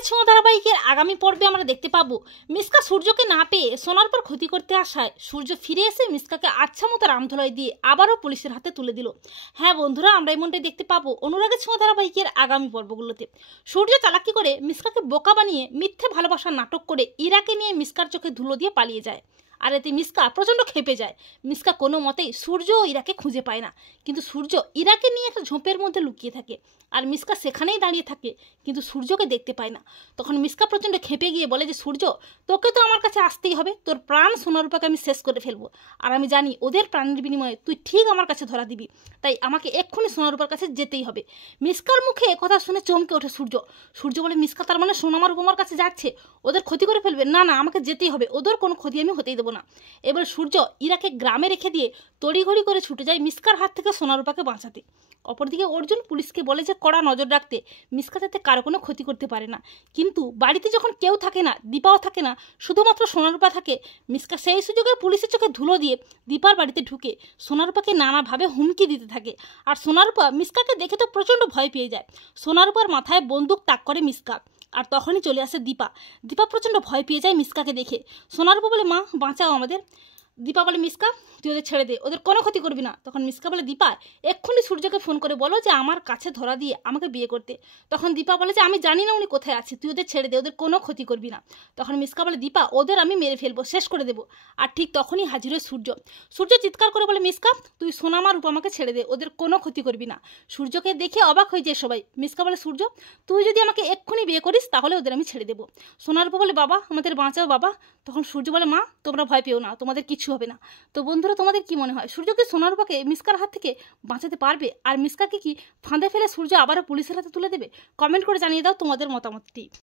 অনুরাগের ছোঁয়া ধারাবাহিকের আগামী পর্বে আমরা দেখতে পাবো মিসকা সূর্যকে না পেয়ে সোনার পর ক্ষতি করতে আসায় সূর্য ফিরে এসে মিসকাকে আচ্ছা মতো রামধলাই দিয়ে আবারও পুলিশের হাতে তুলে দিল। হ্যাঁ বন্ধুরা, আমরা এমনটাই দেখতে পাবো অনুরাগের ছোঁয়া ধারাবাহিকের আগামী পর্বগুলোতে। সূর্য চালাকি করে মিসকাকে বোকা বানিয়ে মিথ্যে ভালোবাসার নাটক করে ইরাকে নিয়ে মিসকার চোখে ধুলো দিয়ে পালিয়ে যায়। আর এতে মিসকা প্রচণ্ড খেপে যায়। মিসকা কোনো মতেই সূর্য ও ইরাকে খুঁজে পায় না, কিন্তু সূর্য ইরাকে নিয়ে একটা ঝোপের মধ্যে লুকিয়ে থাকে আর মিসকা সেখানেই দাঁড়িয়ে থাকে, কিন্তু সূর্যকে দেখতে পায় না। তখন মিসকা প্রচণ্ড খেপে গিয়ে বলে যে সূর্য, তোকে তো আমার কাছে আসতেই হবে, তোর প্রাণ সোনারূপাকে আমি শেষ করে ফেলবো। আর আমি জানি ওদের প্রাণের বিনিময়ে তুই ঠিক আমার কাছে ধরা দিবি, তাই আমাকে এক্ষুনি সোনারূপার কাছে যেতেই হবে। মিসকার মুখে কথা শুনে চমকে ওঠে সূর্য। সূর্য বলে, মিসকা তার মানে সোনামার উপমার কাছে যাচ্ছে, ওদের ক্ষতি করে ফেলবে? না না, আমাকে যেতেই হবে, ওদের কোনো ক্ষতি আমি হতেই দেবো না। এবার সূর্য ইরাকে গ্রামে রেখে দিয়ে তড়িঘড়ি করে ছুটে যায় মিসকার হাত থেকে সোনারূপাকে বাঁচাতে। অপরদিকে অর্জুন পুলিশকে বলে যে কড়া নজর রাখতে, মিসকা যাতে কারো কোনো ক্ষতি করতে পারে না। কিন্তু বাড়িতে যখন কেউ থাকে না, দীপাও থাকে না, শুধুমাত্র সোনারূপা থাকে, মিসকা সেই সুযোগে পুলিশের চোখে ধুলো দিয়ে দীপার বাড়িতে ঢুকে সোনারূপাকে নানাভাবে হুমকি দিতে থাকে। আর সোনারূপা মিসকাকে দেখে তো প্রচণ্ড ভয় পেয়ে যায়। সোনারূপার মাথায় বন্দুক তাক করে মিসকা, আর তখনই চলে আসে দীপা। দীপা প্রচণ্ড ভয় পেয়ে যায় মিসকাকে দেখে। সোনারূপা বলে, মা বাঁচাও আমাদের। দীপা বলে, মিসকা তুই ওদের ছেড়ে দে, ওদের কোনো ক্ষতি করবি না। তখন মিসকা বলে, দীপা এক্ষুনি সূর্যকে ফোন করে বলো যে আমার কাছে ধরা দিয়ে আমাকে বিয়ে করতে। তখন দীপা বলে যে আমি জানি না উনি কোথায় আছে, তুই ওদের ছেড়ে দে, ওদের কোনো ক্ষতি করবি না। তখন মিসকা বলে, দীপা ওদের আমি মেরে ফেলবো, শেষ করে দেবো। আর ঠিক তখনই হাজির হয় সূর্য। সূর্য চিৎকার করে বলে, মিসকা তুই সোনামার উপমাকে ছেড়ে দে, ওদের কোনো ক্ষতি করবি না। সূর্যকে দেখে অবাক হয়ে যায় সবাই। মিসকা বলে, সূর্য তুই যদি আমাকে এক্ষুনি বিয়ে করিস তাহলে ওদের আমি ছেড়ে দেবো। সোনারূপা বলে, বাবা আমাদের বাঁচাও বাবা। তখন সূর্য বলে, মা তোমরা ভয় পেও না, তোমাদের কিছু হবে না। তো বন্ধুরা, তোমাদের কি মনে হয় সূর্য কি সোনারূপাকে মিসকার হাত থেকে বাঁচাতে পারবে? আর মিসকাকে কি ফাঁদে ফেলে সূর্য আবারও পুলিশের হাতে তুলে দেবে? কমেন্ট করে জানিয়ে দাও তোমাদের মতামতটি।